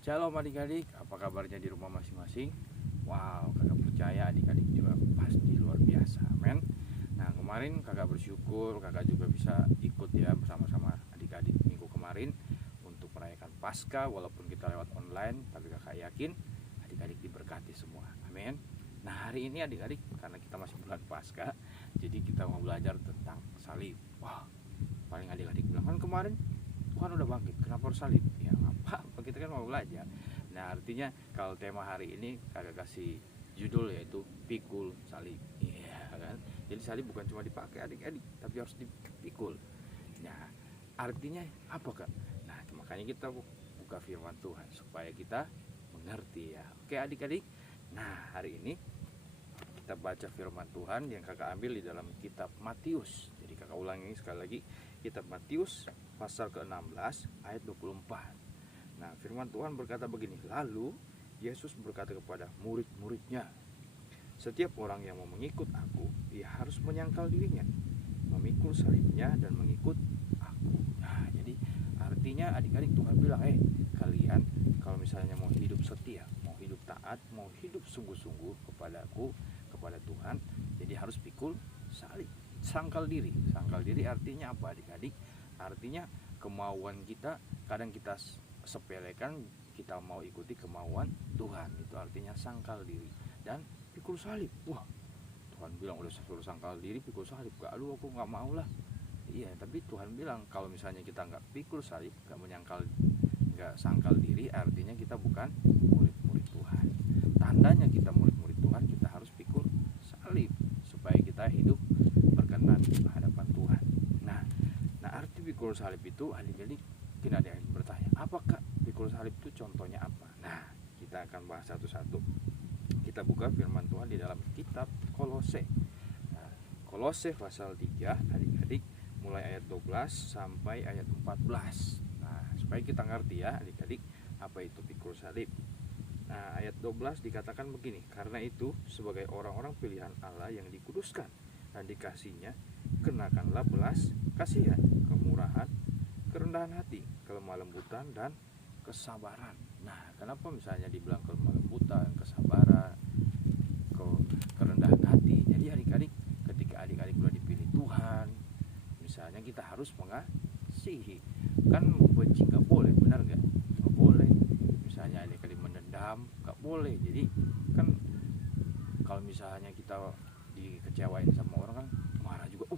Shalom adik-adik, apa kabarnya di rumah masing-masing? Wow, kakak percaya adik-adik juga pasti luar biasa, men. Nah, kemarin kakak bersyukur kakak juga bisa ikut ya bersama-sama adik-adik minggu kemarin untuk merayakan Paskah. Walaupun kita lewat online, tapi kakak yakin adik-adik diberkati semua, amin. Nah, hari ini adik-adik, karena kita masih bulan Paskah, jadi kita mau belajar tentang salib. Wah, paling adik-adik bilang, kan kemarin Tuhan udah bangkit, kenapa harus salib? Ya apa kita kan mau belajar. Nah, artinya kalau tema hari ini kakak kasih judul yaitu pikul salib. Iya kan? Jadi salib bukan cuma dipakai adik-adik, tapi harus dipikul. Nah, artinya apa kak? Nah, makanya kita buka firman Tuhan supaya kita mengerti ya. Oke adik-adik. Nah, hari ini kita baca firman Tuhan yang kakak ambil di dalam kitab Matius. Jadi kakak ulangi sekali lagi, kitab Matius pasal ke-16 ayat 24. Nah, firman Tuhan berkata begini, lalu Yesus berkata kepada murid-muridnya, setiap orang yang mau mengikut aku, dia harus menyangkal dirinya, memikul salibnya dan mengikut aku. Nah, jadi artinya adik-adik Tuhan bilang, kalian kalau misalnya mau hidup setia, mau hidup taat, mau hidup sungguh-sungguh kepada aku, kepada Tuhan, jadi harus pikul salib, sangkal diri. Sangkal diri artinya apa adik-adik? Artinya kemauan kita, kadang kita sepelekan, kita mau ikuti kemauan Tuhan, itu artinya sangkal diri dan pikul salib. Wah, Tuhan bilang udah suruh sangkal diri, pikul salib, gak, aduh aku gak mau lah. Iya, tapi Tuhan bilang kalau misalnya kita gak pikul salib, gak menyangkal, gak sangkal diri, artinya kita bukan murid-murid Tuhan. Tandanya kita murid-murid Tuhan, kita harus pikul salib supaya kita hidup berkenan di hadapan Tuhan. Nah, arti pikul salib itu adik-adik mungkin ada yang bertanya, apakah pikul salib itu contohnya apa? Nah, kita akan bahas satu-satu. Kita buka firman Tuhan di dalam kitab Kolose. Nah, Kolose pasal 3 adik-adik, mulai ayat 12 sampai ayat 14. Nah, supaya kita ngerti ya adik-adik apa itu pikul salib. Nah, ayat 12 dikatakan begini, karena itu sebagai orang-orang pilihan Allah yang dikuduskan dan dikasihnya, kenakanlah belas kasihan, kemurahan, kerendahan hati, kelemah lembutan, dan kesabaran. Nah, kenapa misalnya dibilang kelemah lembutan, kesabaran, kerendahan hati? Jadi adik-adik, ketika adik-adik sudah dipilih Tuhan, misalnya kita harus mengasihi. Kan membenci gak boleh, benar gak? Gak boleh. Misalnya adik-adik mendendam, gak boleh. Jadi kan kalau misalnya kita dikecewain sama orang kan marah juga,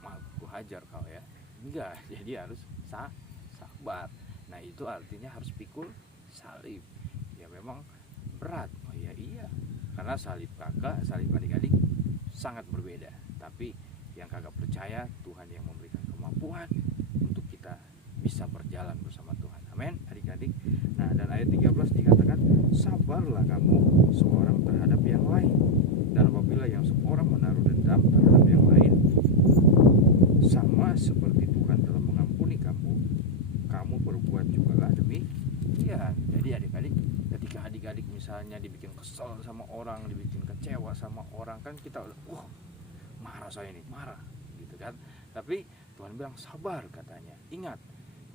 aku hajar kau ya. Enggak, jadi harus sabar. Nah, itu artinya harus pikul salib. Ya memang berat. Oh iya, karena salib kakak, salib adik-adik sangat berbeda. Tapi yang kakak percaya Tuhan yang memberikan kemampuan untuk kita bisa berjalan bersama Tuhan. Amin adik-adik. Nah, dan ayat 13 dikatakan, sabarlah kamu seorang terhadap yang lain, dan apabila yang seorang menaruh dendam terhadap yang lain, sama seperti Tuhan telah mengampuni kamu, kamu berbuat jugalah demikian. Jadi adik-adik, ketika adik-adik misalnya dibikin kesel sama orang, dibikin kecewa sama orang, kan kita udah marah, saya ini marah gitu kan. Tapi Tuhan bilang sabar katanya. Ingat,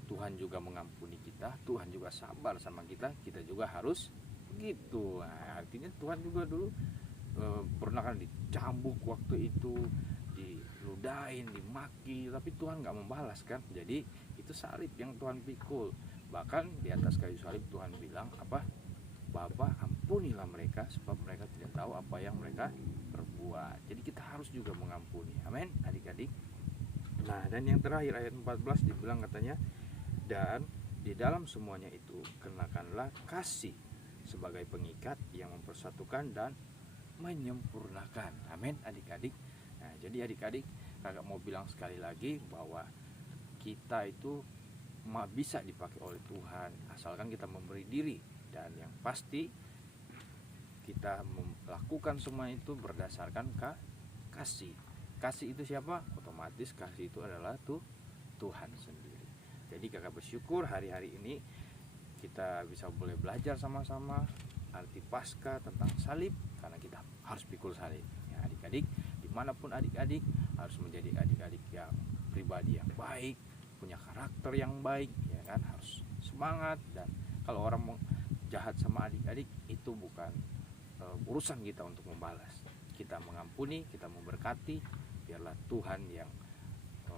Tuhan juga mengampuni kita, Tuhan juga sabar sama kita, kita juga harus begitu. Nah, artinya Tuhan juga dulu pernah kan dicambuk waktu itu, diludahin, dimaki, tapi Tuhan gak membalas kan. Jadi itu salib yang Tuhan pikul. Bahkan di atas kayu salib Tuhan bilang apa? Bapa, ampunilah mereka sebab mereka tidak tahu apa yang mereka perbuat. Jadi kita harus juga mengampuni. Amin adik-adik. Nah, dan yang terakhir ayat 14 dibilang katanya, dan di dalam semuanya itu kenakanlah kasih sebagai pengikat yang mempersatukan dan menyempurnakan. Amin adik-adik. Nah, jadi adik-adik, kakak mau bilang sekali lagi bahwa kita itu bisa dipakai oleh Tuhan asalkan kita memberi diri, dan yang pasti kita melakukan semua itu berdasarkan kasih. Kasih itu siapa? Otomatis kasih itu adalah Tuhan sendiri. Jadi kakak bersyukur hari-hari ini kita bisa boleh belajar sama-sama arti Paskah tentang salib, karena kita harus pikul salib ya adik-adik. Dimanapun adik-adik harus menjadi adik-adik yang pribadi yang baik, punya karakter yang baik ya kan, harus semangat. Dan kalau orang jahat sama adik-adik, itu bukan urusan kita untuk membalas. Kita mengampuni, kita memberkati, biarlah Tuhan yang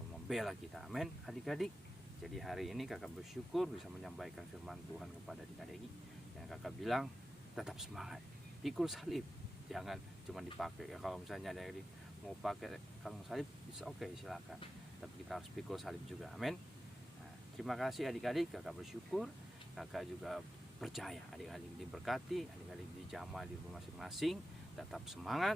membela kita. Amin adik-adik. Jadi hari ini kakak bersyukur bisa menyampaikan firman Tuhan kepada adik-adik. Yang kakak bilang, tetap semangat, pikul salib, jangan cuma dipakai ya. Kalau misalnya ada yang mau pakai kalung salib, bisa oke, silakan, tapi kita harus pikul salib juga. Amin. Nah, terima kasih adik-adik, kakak bersyukur, kakak juga percaya adik-adik diberkati, adik-adik dijamah di rumah masing-masing. Tetap semangat,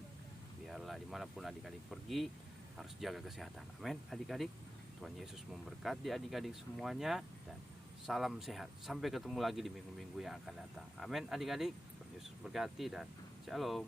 biarlah dimanapun adik-adik pergi harus jaga kesehatan. Amin adik-adik. Tuhan Yesus memberkati adik-adik semuanya, dan salam sehat. Sampai ketemu lagi di minggu-minggu yang akan datang. Amin adik-adik. Tuhan Yesus berkati dan shalom.